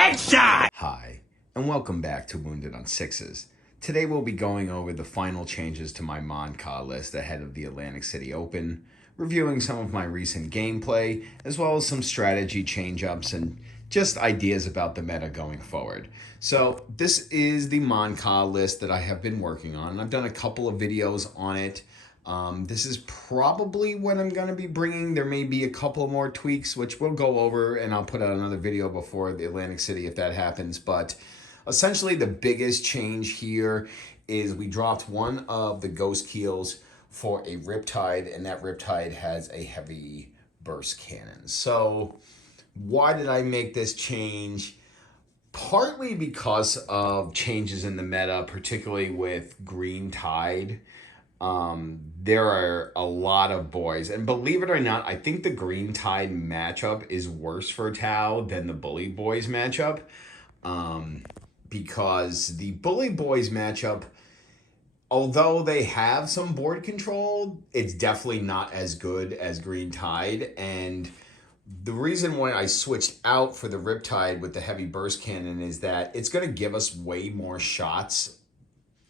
Headshot! Hi, and welcome back to Wounded on Sixes. Today we'll be going over the final changes to my Mont'ka list ahead of the Atlantic City Open, reviewing some of my recent gameplay, as well as some strategy change-ups and just ideas about the meta going forward. So this is the Mont'ka list that I have been working on. I've done a couple of videos on it. This is probably what I'm going to be bringing. There may be a couple more tweaks, which we'll go over, and I'll put out another video before the Atlantic City if that happens. But essentially the biggest change here is we dropped one of the ghost keels for a Riptide, and that Riptide has a heavy burst cannon. So why did I make this change? Partly because of changes in the meta, particularly with Green Tide. There are a lot of boys, and believe it or not, I think the Green Tide matchup is worse for Tau than the Bully Boys matchup. Because the Bully Boys matchup, although they have some board control, it's definitely not as good as Green Tide. And the reason why I switched out for the Riptide with the heavy burst cannon is that it's going to give us way more shots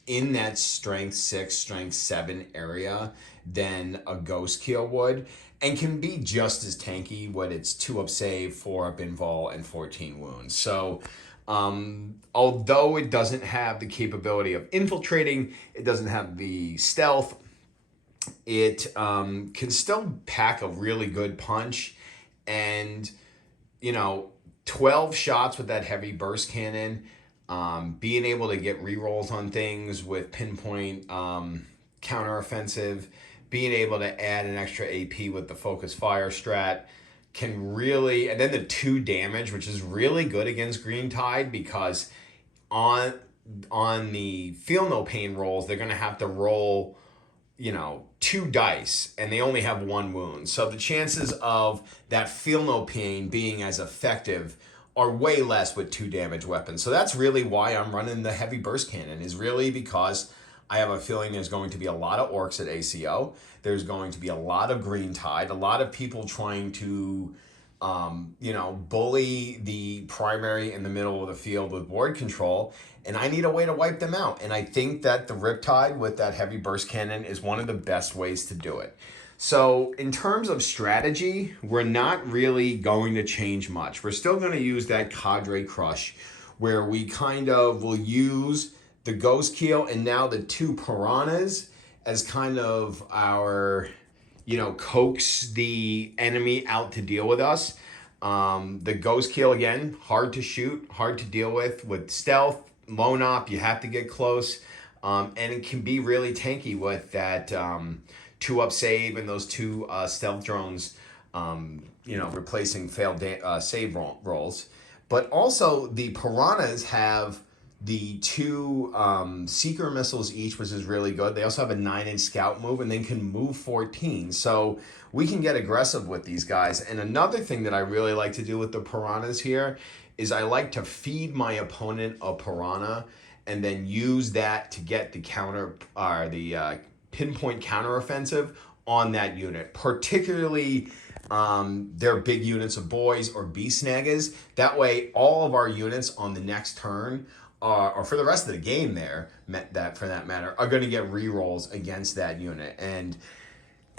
in that strength 6, strength 7 area than a ghost keel would, and can be just as tanky when it's 2 up save, 4 up invul, and 14 wounds. So although it doesn't have the capability of infiltrating, it doesn't have the stealth, it can still pack a really good punch. And, 12 shots with that heavy burst cannon, being able to get rerolls on things with pinpoint counteroffensive, being able to add an extra AP with the focus fire strat can really, and then the 2 damage, which is really good against Green Tide, because on the feel no pain rolls, they're going to have to roll 2 dice, and they only have 1 wound. So the chances of that feel no pain being as effective are way less with 2 damage weapons. So that's really why I'm running the heavy burst cannon, is really because I have a feeling there's going to be a lot of orcs at ACO. There's going to be a lot of Green Tide, a lot of people trying to, bully the primary in the middle of the field with board control, and I need a way to wipe them out. And I think that the Riptide with that heavy burst cannon is one of the best ways to do it. So in terms of strategy, we're not really going to change much. We're still going to use that cadre crush, where we kind of will use the ghost keel and now the 2 piranhas as kind of our, coax the enemy out to deal with us. The ghost keel, again, hard to shoot, hard to deal with stealth, lone op, you have to get close. And it can be really tanky with that 2 up save and those 2 stealth drones, replacing failed save rolls. But also the piranhas have the 2 seeker missiles each, which is really good. They also have a 9-inch scout move, and they can move 14. So we can get aggressive with these guys. And another thing that I really like to do with the piranhas here is I like to feed my opponent a piranha and then use that to get the pinpoint counteroffensive on that unit, particularly their big units of boys or beast snaggers. That way, all of our units on the next turn, or for the rest of the game there, for that matter, are going to get rerolls against that unit. And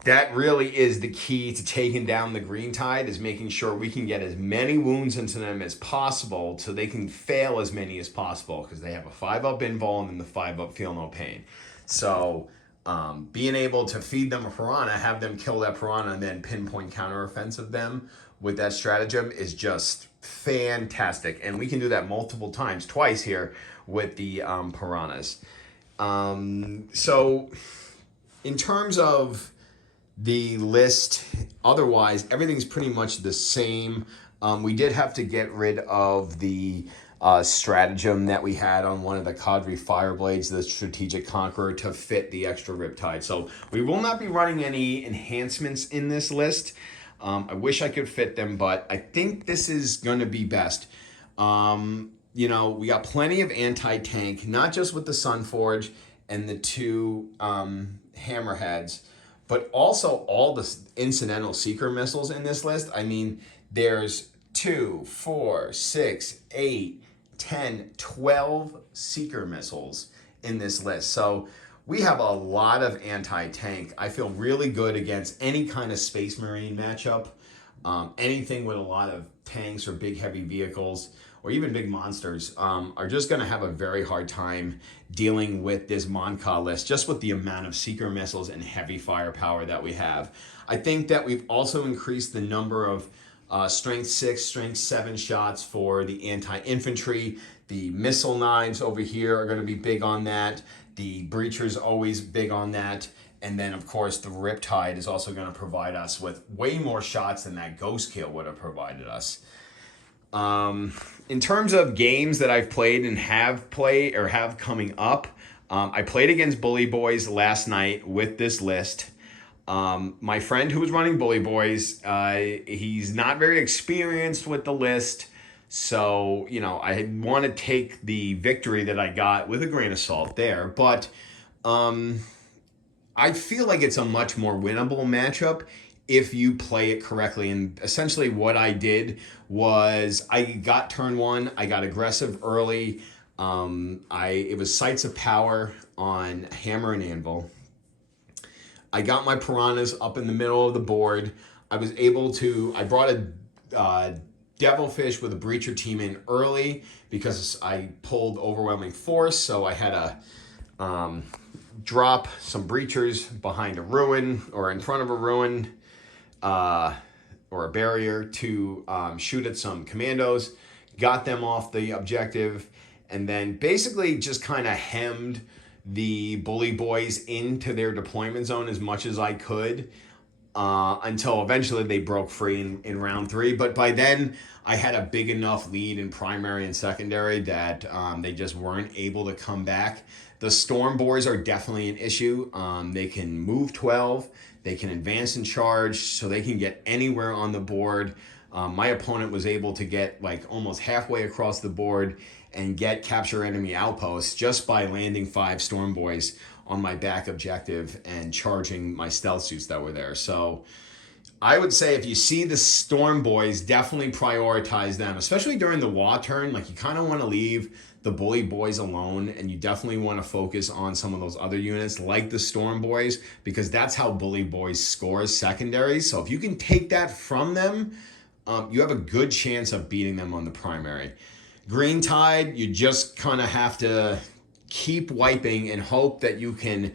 that really is the key to taking down the Green Tide, is making sure we can get as many wounds into them as possible so they can fail as many as possible, because they have a 5 up invul and then the 5 up feel no pain. So being able to feed them a piranha, have them kill that piranha, and then pinpoint counteroffensive them with that stratagem is just fantastic. And we can do that multiple times, twice here with the piranhas. So in terms of the list, otherwise, everything's pretty much the same. We did have to get rid of the stratagem that we had on one of the Cadre Fireblades, the Strategic Conqueror, to fit the extra Riptide. So we will not be running any enhancements in this list. I wish I could fit them, but I think this is going to be best. We got plenty of anti-tank, not just with the Sunforge and the 2 Hammerheads, but also all the incidental Seeker missiles in this list. I mean, there's 2, 4, 6, 8, 10, 12 seeker missiles in this list. So we have a lot of anti-tank. I feel really good against any kind of Space Marine matchup. Anything with a lot of tanks or big heavy vehicles or even big monsters are just going to have a very hard time dealing with this Mont'ka list, just with the amount of seeker missiles and heavy firepower that we have. I think that we've also increased the number of strength 6, strength 7 shots for the anti-infantry. The missile knives over here are going to be big on that. The breacher's always big on that. And then, of course, the Riptide is also going to provide us with way more shots than that Ghost Kill would have provided us. In terms of games that I've played and have played or have coming up, I played against Bully Boys last night with this list. My friend who was running Bully Boys, he's not very experienced with the list. So, you know, I want to take the victory that I got with a grain of salt there. But I feel like it's a much more winnable matchup if you play it correctly. And essentially what I did was I got turn 1. I got aggressive early. It was Sights of Power on Hammer and Anvil. I got my piranhas up in the middle of the board. I brought a Devilfish with a breacher team in early because I pulled overwhelming force. So I had to drop some breachers behind a ruin or in front of a ruin or a barrier to shoot at some commandos, got them off the objective, and then basically just kind of hemmed the Bully Boys into their deployment zone as much as I could until eventually they broke free in round 3. But by then, I had a big enough lead in primary and secondary that they just weren't able to come back. The Storm Boys are definitely an issue. They can move 12. They can advance and charge, so they can get anywhere on the board. My opponent was able to get like almost halfway across the board and capture enemy outposts just by landing 5 Storm Boys on my back objective and charging my stealth suits that were there. So I would say if you see the Storm Boys, definitely prioritize them, especially during the Wa turn. Like, you kind of want to leave the Bully Boys alone, and you definitely want to focus on some of those other units like the Storm Boys, because that's how Bully Boys scores secondaries. So if you can take that from them, you have a good chance of beating them on the primary. Green Tide, you just kind of have to keep wiping and hope that you can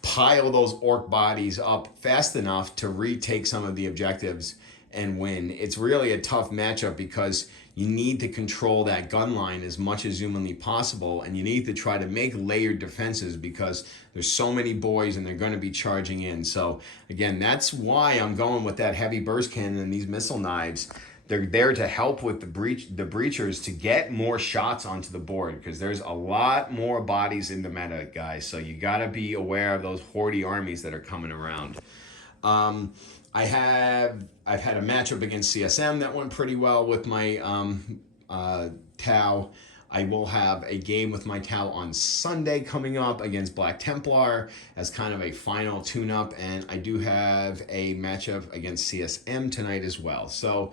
pile those orc bodies up fast enough to retake some of the objectives and win. It's really a tough matchup because you need to control that gun line as much as humanly possible, and you need to try to make layered defenses because there's so many boys and they're going to be charging in. So again, that's why I'm going with that heavy burst cannon and these missile knives. They're there to help with the breachers to get more shots onto the board, because there's a lot more bodies in the meta, guys. So you got to be aware of those hordy armies that are coming around. I've had a matchup against CSM that went pretty well with my Tau. I will have a game with my Tau on Sunday coming up against Black Templar as kind of a final tune-up, and I do have a matchup against CSM tonight as well. So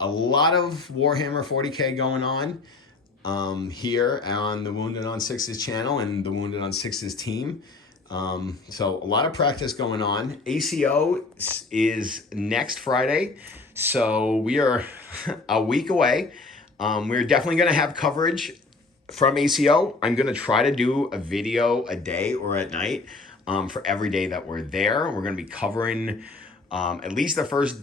a lot of Warhammer 40K going on here on the Wounded on Sixes channel and the Wounded on Sixes team. So a lot of practice going on. ACO is next Friday, so we are a week away. We're definitely going to have coverage from ACO. I'm going to try to do a video a day or at night for every day that we're there. We're going to be covering at least the first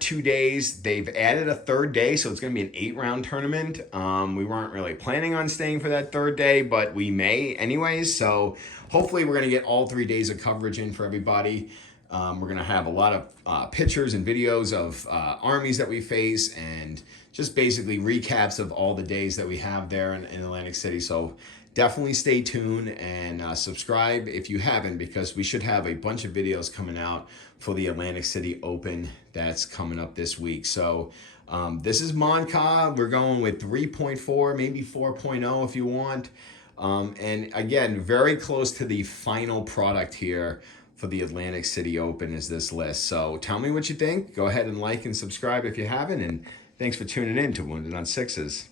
2 days. They've added a third day, so it's going to be an 8-round tournament. We weren't really planning on staying for that third day, but we may anyways. So hopefully we're going to get all 3 days of coverage in for everybody. We're going to have a lot of pictures and videos of armies that we face, and just basically recaps of all the days that we have there in Atlantic City. So definitely stay tuned and subscribe if you haven't, because we should have a bunch of videos coming out for the Atlantic City Open that's coming up this week. So this is Mont'ka. We're going with 3.4, maybe 4.0 if you want. And again, very close to the final product here for the Atlantic City Open is this list. So tell me what you think. Go ahead and like and subscribe if you haven't, and Thanks for tuning in to Wounded on Sixes.